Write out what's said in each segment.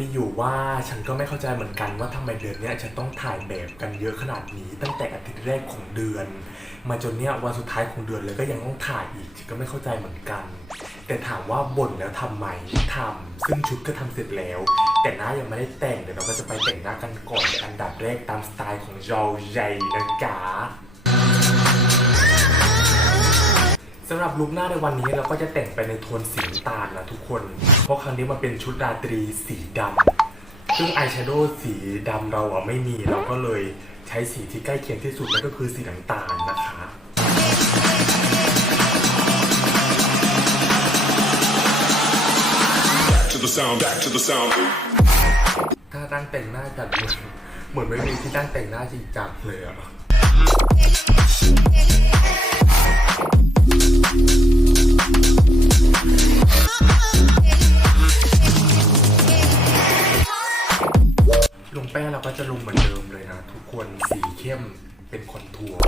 มีอยู่ว่าฉันก็ไม่เข้าใจเหมือนกันว่าทำไมเดือนนี้ฉันต้องถ่ายแบบกันเยอะขนาดนี้ ตั้งแต่อาทิตย์แรกของเดือน มาจนเนี้ยวันสุดท้ายของเดือนเลยก็ยังต้องถ่ายอีกฉันก็ไม่เข้าใจเหมือนกัน แต่ถามว่าบ่นแล้วทำไหมทำซึ่งชุดก็ทำเสร็จแล้ว แต่หน้ายังไม่ได้แต่งเดี๋ยวเราก็จะไปแต่งหน้ากันก่อนในอันดับแรกตามสไตล์ของเราใหญ่นะจ๊ะ หรับลุคหน้าในวันนี้เราก็จะแต่งไปในโทนสีน้ำตาลนะทุกคน เพราะครั้งนี้มันเป็นชุดราตรีสีดำซึ่งอายแชโดว์สีดำเราอะไม่มีเราก็เลยใช้สีที่ใกล้เคียงที่สุดนั่นก็คือสีน้ำตาลนะคะ to the sound, back to the sound. ถ้าตั้งแต่งหน้าจัดเหมือนเหมือนไม่มีที่ตั้งแต่งหน้าจริงจังเลยอะ สีเข้มเป็นคอนทัวร์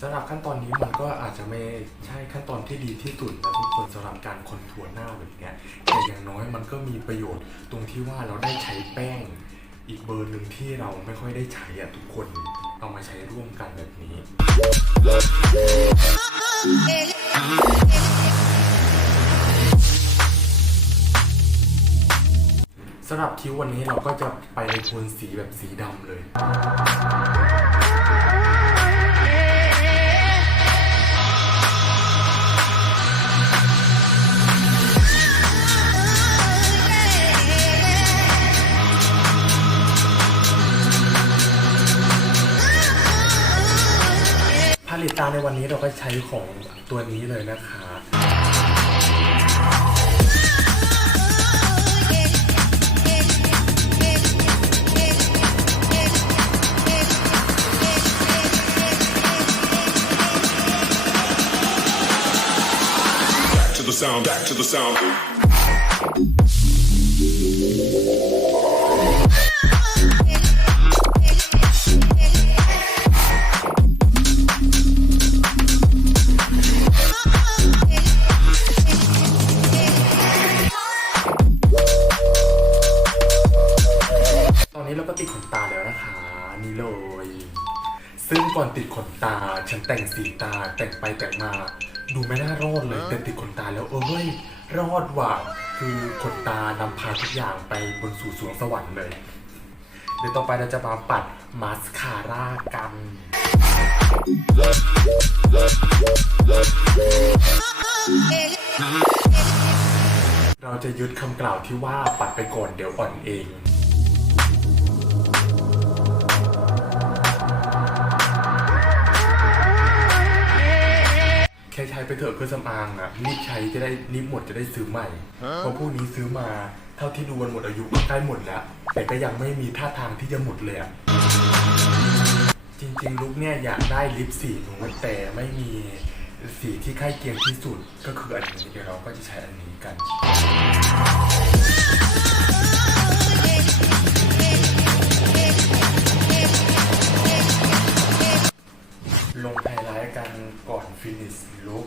สำหรับขั้นตอนนี้มันก็อาจจะไม่ใช่ขั้นตอนที่ดีที่สุดนะทุกคนสำหรับการคอนทัวร์หน้าแบบเนี้ยแต่อย่างน้อยมันก็มีประโยชน์ตรงที่ว่าเราได้ใช้แป้งอีกเบอร์หนึ่งที่เราไม่ค่อยได้ใช้อะทุกคนเอามาใช้ร่วมกันแบบนี้ สำหรับคิ้ววันนี้เราก็จะไปในโทนสีแบบสีดำเลย ผลิตตาในวันนี้เราก็ใช้ของตัวนี้เลยนะคะะนี่เลยซึ่งก่อนติดขนตา ฉันแต่งสีตาแต่งไปแต่งมา ดูไม่น่ารอดเลยแต่ติดขนตาแล้วเออเ้ยรอดว่ะคือขนตานำพาทุกอย่างไปบนสู่สวงสวรรค์เลยเดี๋ยวต่อไปเราจะมาปัดมาสคาร่ากันเราจะยึดคำกล่าวที่ว่าปัดไปก่อนเดี๋ยวอ่อนเอง ช้ไปเถอะเครื่องสำอางอะรีบใช้จะได้รีบหมดจะได้ซื้อใหม่เพราะพวกนี้ซื้อมาเท่าที่ดูวันหมดอายุก็ใกล้หมดแล้ว แต่ก็ยังไม่มีท่าทางที่จะหมดเลยอะจริงๆลุกเนี่ยอยากได้ลิปสีนูดแต่ไม่มีสีที่ใกล้เคียงที่สุดก็คืออันนี้เดี๋ยวเราก็จะใช้อันนี้กัน ลุก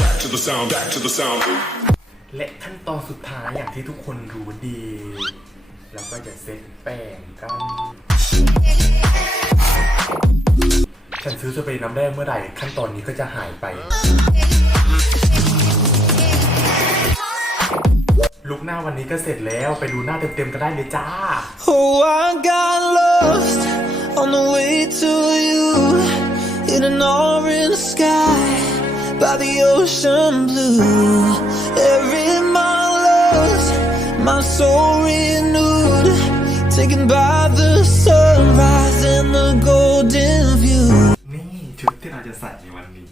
Back to the sound, back to the sound. และขั้นตอนสุดท้ายอย่างที่ทุกคนรู้ดีเราก็จะเซ็ตแป้งกัน ฉันซื้อสเปรย์น้ำแร่เมื่อไหร่ขั้นตอนนี้ก็จะหายไป ลุกหน้าวันนี้ก็เสร็จแล้วไปดูหน้าเต็มๆก็ได้เลยจ้า Oh, I got lost on the way to you in an orange sky by the ocean blue. Every mile lost, my soul renewed, taken by the sunrise and the golden view. นี่ชุดที่เราจะใส่ในวันนี้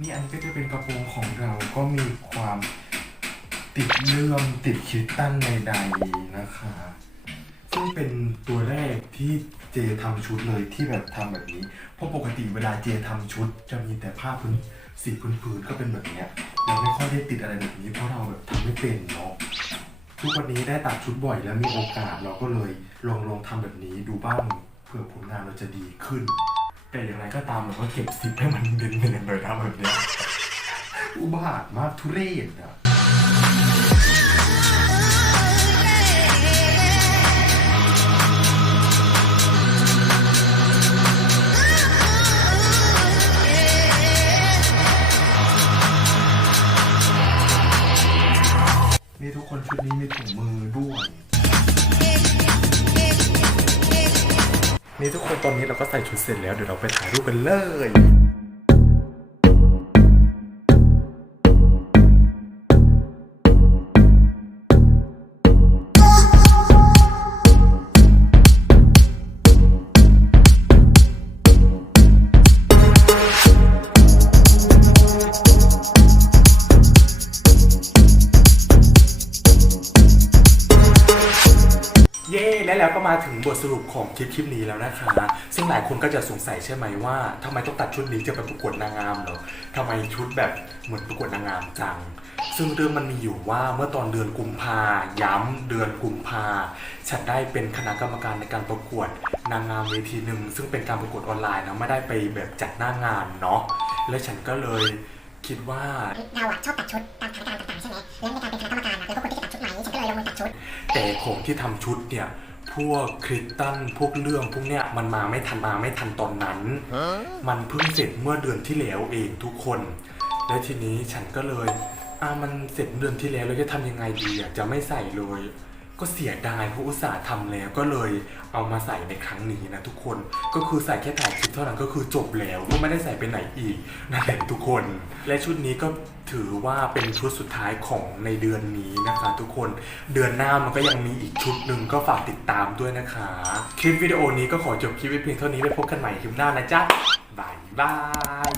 นี่อันนี้ก็จะเป็นกระโปรงของเราก็มีความติดเลื่อมติดคิดตั้นใดๆนะคะ เป็นตัวแรกที่เจทำชุดเลยที่แบบทำแบบนี้ เพราะปกติเวลาเจทำชุด จะมีแต่ผ้าพื้นสีพื้นๆก็เป็นแบบเนี้ยเราไม่ค่อยได้ติดอะไรแบบนี้เพราะเราแบบทำไม่เป็นเนาะ ทุกวันนี้ได้ตัดชุดบ่อยแล้วมีโอกาสเราก็เลยลองลองทำแบบนี้ดูบ้างเผื่อผลงานเราจะดีขึ้น แต่อย่างไรก็ตามเราก็เก็บซิปให้มันเด่นๆหน่อยนะแบบเนี้ยอุบาทมากทุเรศอะ นี่ทุกคนตอนนี้เราก็ใส่ชุดเสร็จแล้วเดี๋ยวเราไปถ่ายรูปกันเลย เย่และแล้วก็มาถึงบทสรุปของคลิปคลิปนี้แล้วนะคะ ซึ่งหลายคนก็จะสงสัยใช่ไหมว่าทำไมต้องตัดชุดนี้จะไปประกวดนางงามเหรอทำไมชุดแบบเหมือนประกวดนางงามจัง ซึ่งเรื่องมันมีอยู่ว่าเมื่อตอนเดือนกุมภาย้ำเดือนกุมภาฉันได้เป็นคณะกรรมการในการประกวดนางงามเวทีหนึ่งซึ่งเป็นการประกวดออนไลน์นะไม่ได้ไปแบบจัดหน้างานเนาะและฉันก็เลยคิดว่า เราอะชอบตัดชุดตามสถานการณ์ต่างๆใช่ไหมแล้วในการเป็นคณะกรรมการ แต่ของที่ทำชุดเนี่ยพวกคริสตันพวกเรื่องพวกเนี้ยมันมาไม่ทันมาไม่ทันตอนนั้น มันเพิ่งเสร็จเมื่อเดือนที่แล้วเองทุกคน และทีนี้ฉันก็เลยอ่ามันเสร็จเดือนที่แล้วแล้วจะทำยังไงดีอะจะไม่ใส่เลย ก็เสียดายเพราะอุตส่าห์ทำแล้วก็เลยเอามาใส่ในครั้งนี้นะทุกคนก็คือใส่แค่ถ่ายคลิปเท่านั้นก็คือจบแล้วก็ไม่ได้ใส่ไปไหนอีกนั่นแหละทุกคน และชุดนี้ก็ถือว่าเป็นชุดสุดท้ายของในเดือนนี้นะคะทุกคนเดือนหน้ามันก็ยังมีอีกชุดหนึ่งก็ฝากติดตามด้วยนะคะ คลิปวิดีโอนี้ก็ขอจบคลิปไว้เพียงเท่านี้ไปพบกันใหม่คลิปหน้านะจ๊ะบายบาย